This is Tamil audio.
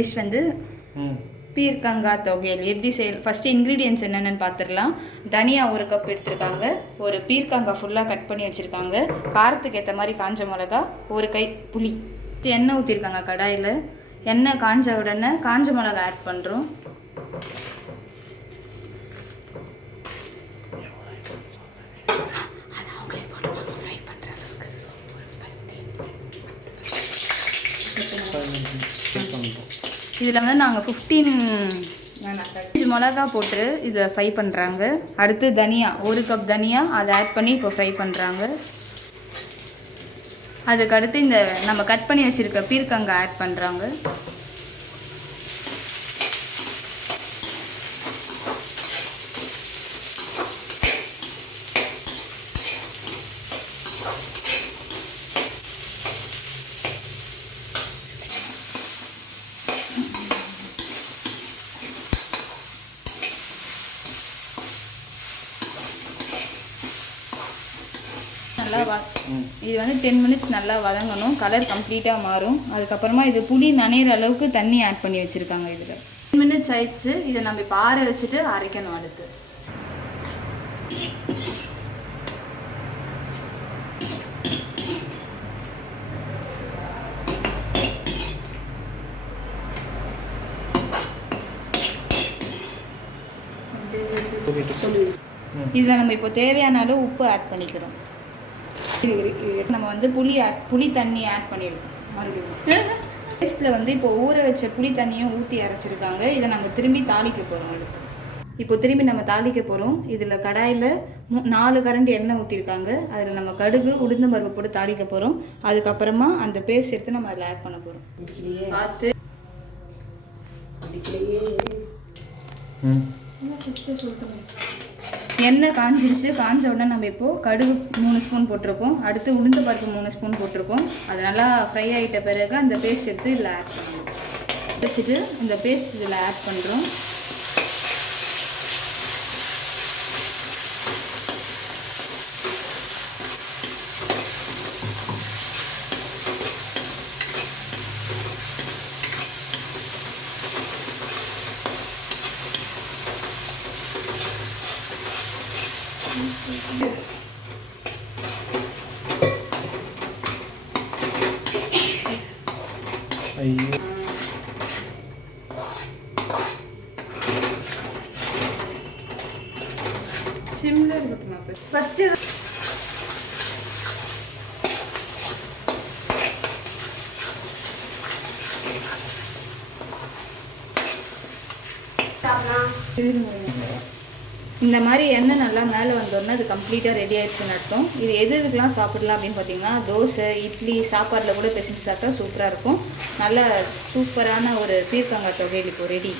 டிஷ் வந்து பீர்க்கங்காய் தொகையல் எப்படி செய்ய ஃபஸ்ட்டு இன்க்ரீடியன்ஸ் என்னென்னு பார்த்துடலாம். தனியா 1 கப் எடுத்துருக்காங்க, ஒரு பீர்க்கங்காய் ஃபுல்லாக கட் பண்ணி வச்சுருக்காங்க, காரத்துக்கு ஏற்ற மாதிரி காஞ்ச மிளகா, 1 கை புளி, எண்ணெய் ஊற்றிருக்காங்க கடாயில். எண்ணெய் காஞ்ச உடனே காஞ்ச மிளகா ஆட் பண்ணுறோம். இதில் வந்து நாங்கள் 15 மிளகா போட்டு இதை ஃப்ரை பண்ணுறாங்க. அடுத்து தனியா 1 கப் தனியா அதை ஆட் பண்ணி இப்போ ஃப்ரை பண்ணுறாங்க. அதுக்கடுத்து இந்த நம்ம கட் பண்ணி வச்சுருக்க பீர்க்கங்காய் ஆட் பண்ணுறாங்க. நல்லா இது வந்து 10 மினிட்ஸ் நல்லா வதங்கணும், கலர் கம்ப்ளீட்டாக மாறும். அதுக்கப்புறமா இது புளி நனைகிற அளவுக்கு தண்ணி ஆட் பண்ணி வச்சுருக்காங்க. இதில் 10 மினிட்ஸ் ஆயிடுச்சு. இதை நம்ம இப்போ ஆற வச்சுட்டு அரைக்கணும். அடுத்து இதில் நம்ம இப்போ தேவையான அளவு உப்பு ஆட் பண்ணிக்கிறோம். நம்ம வந்து புளி தண்ணி ஆட் பண்ணியிருக்கோம். மறுபடியும் டேஸ்ட்டில் வந்து இப்போ ஊற வச்ச புளி தண்ணியும் ஊற்றி அரைச்சிருக்காங்க. இதை நம்ம திரும்பி தாளிக்க போகிறோம். அடுத்து இப்போ திரும்பி நம்ம தாளிக்க போகிறோம். இதில் கடாயில் 4 கரண்டி எண்ணெய் ஊற்றிருக்காங்க. அதில் நம்ம கடுகு உளுந்து பருப்பு போட்டு தாளிக்க போகிறோம். அதுக்கப்புறமா அந்த பேஸ்ட் எடுத்து நம்ம அதில் ஆட் பண்ண போகிறோம். பார்த்து எண்ணெய் காஞ்சிருச்சு. காஞ்ச உடனே நம்ம இப்போது கடுகு 3 ஸ்பூன் போட்டிருக்கோம். அடுத்து உளுந்து பருப்பு 3 ஸ்பூன் போட்டிருக்கோம். அது நல்லா ஃப்ரை ஆகிட்ட பிறகு அந்த பேஸ்ட் எடுத்து இதில் ஆட் பண்ணுறோம். வச்சுட்டு இந்த பேஸ்ட் இதில் ஆட் பண்ணுறோம். சிம்லர் இருக்கணும். ஃபர்ஸ்ட் இந்த மாதிரி எண்ணெய் நல்லா மேலே வந்தோடனே அது கம்ப்ளீட்டாக ரெடி ஆகிடுச்சுன்னு அர்த்தம். இது எதுக்கெலாம் சாப்பிடலாம் அப்படின்னு பார்த்தீங்கன்னா, தோசை, இட்லி, சாப்பாட்டில் கூட பிசைஞ்சு சாப்பிட்டா சூப்பராக இருக்கும். நல்ல சூப்பரான ஒரு பீர்க்கங்காய் தொகையல் இப்போ ரெடி.